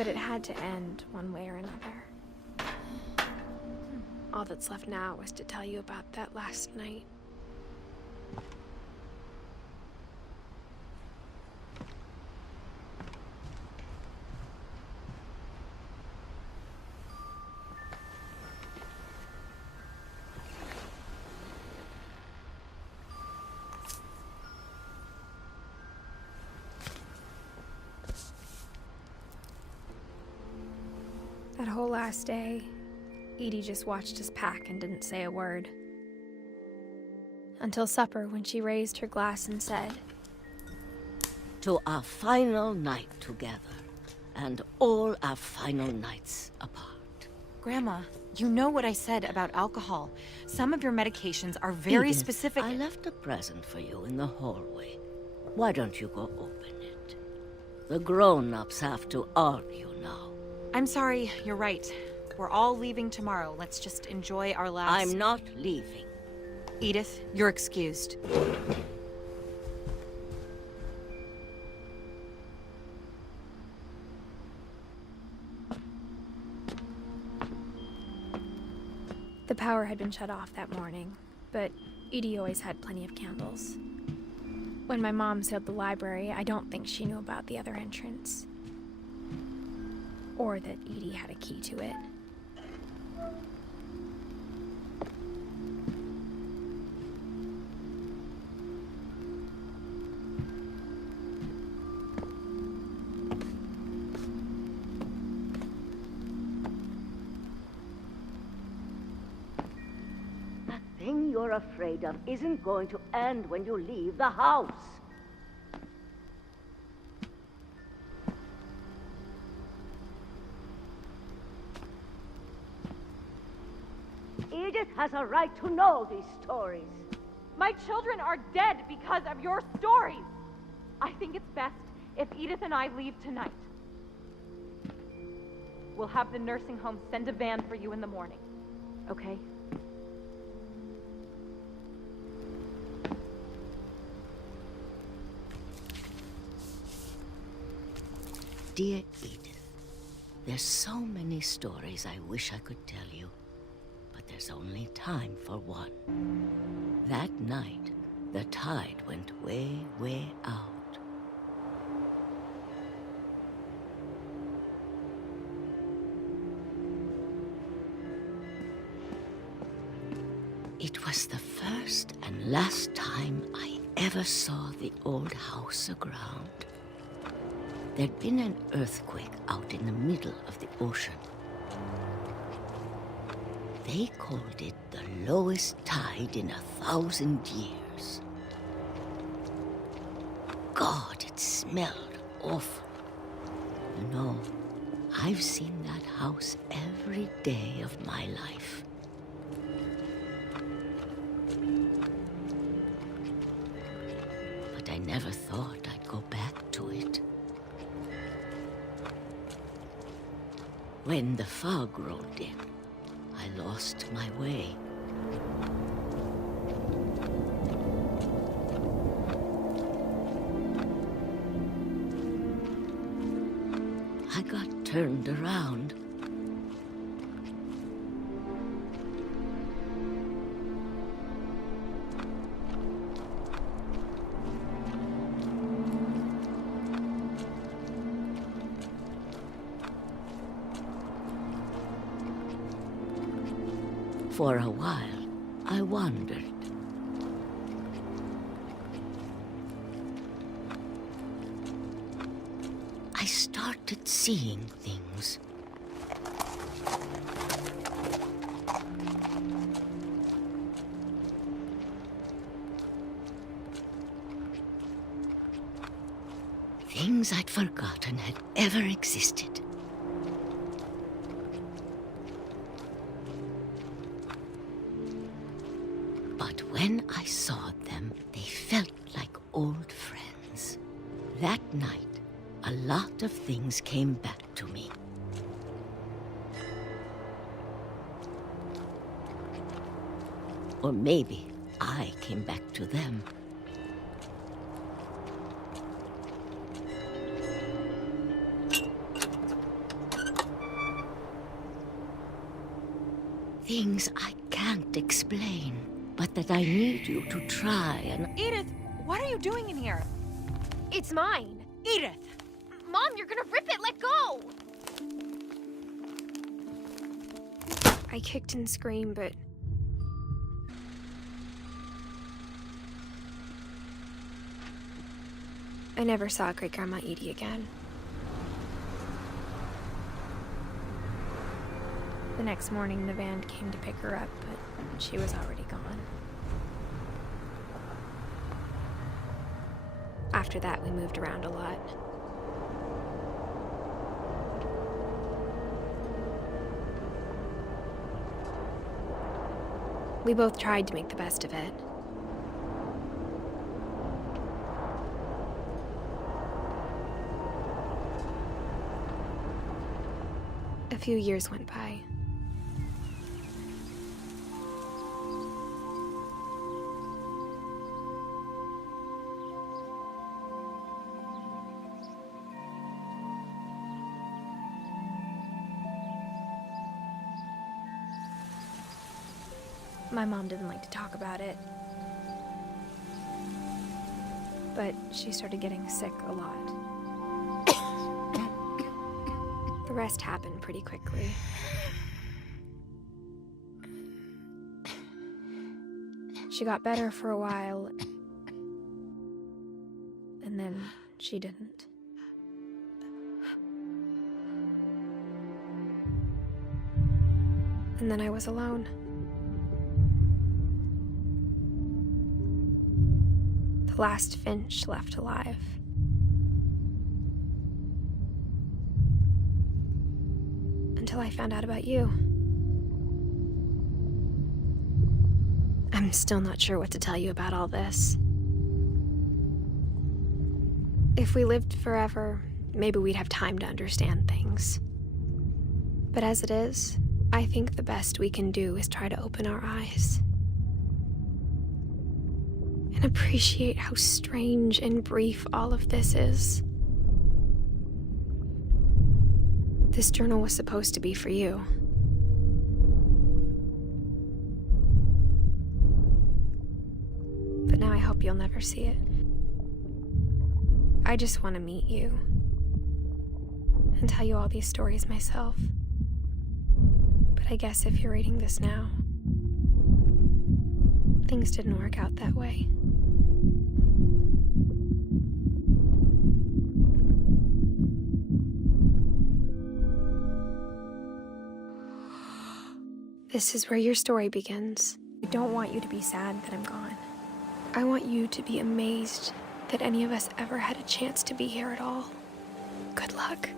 But it had to end one way or another. All that's left now is to tell you about that last night. That whole last day, Edie just watched us pack and didn't say a word. Until supper, when she raised her glass and said, "To our final night together, and all our final nights apart." Grandma, you know what I said about alcohol. Some of your medications are very Edith, specific. I left a present for you in the hallway. Why don't you go open it? The grown-ups have to argue now. I'm sorry, you're right. We're all leaving tomorrow. Let's just enjoy our last... I'm not leaving. Edith, you're excused. the power had been shut off that morning, but Edie always had plenty of candles. When my mom sealed the library, I don't think she knew about the other entrance. Or that Edie had a key to it. The thing you're afraid of isn't going to end when you leave the house. Edith has a right to know these stories. My children are dead because of your stories. I think it's best if Edith and I leave tonight. We'll have the nursing home send a van for you in the morning, okay? Dear Edith, there's so many stories I wish I could tell you. But there's only time for one. That night, the tide went way, way out. It was the first and last time I ever saw the old house aground. There'd been an earthquake out in the middle of the ocean. They called it the lowest tide in 1,000 years. God, it smelled awful. You know, I've seen that house every day of my life. But I never thought I'd go back to it. When the fog rolled in, I lost my way. I got turned around. For a while, I wandered. I started seeing things. Things I'd forgotten had ever existed. But when I saw them, they felt like old friends. That night, a lot of things came back to me. Or maybe I came back to them. things I can't explain, but that I need you to try and... Edith, what are you doing in here? It's mine. Edith! Mom, you're gonna rip it! Let go! I kicked and screamed, but... I never saw Great-Grandma Edie again. The next morning, the van came to pick her up, but she was already gone. After that, we moved around a lot. We both tried to make the best of it. A few years went by. My mom didn't like to talk about it, but she started getting sick a lot. The rest happened pretty quickly. She got better for a while, and then she didn't. And then I was alone. The last Finch left alive. Until I found out about you. I'm still not sure what to tell you about all this. If we lived forever, maybe we'd have time to understand things. But as it is, I think the best we can do is try to open our eyes. And appreciate how strange and brief all of this is. This journal was supposed to be for you. But now I hope you'll never see it. I just want to meet you and tell you all these stories myself. But I guess if you're reading this now, things didn't work out that way. This is where your story begins. I don't want you to be sad that I'm gone. I want you to be amazed that any of us ever had a chance to be here at all. Good luck.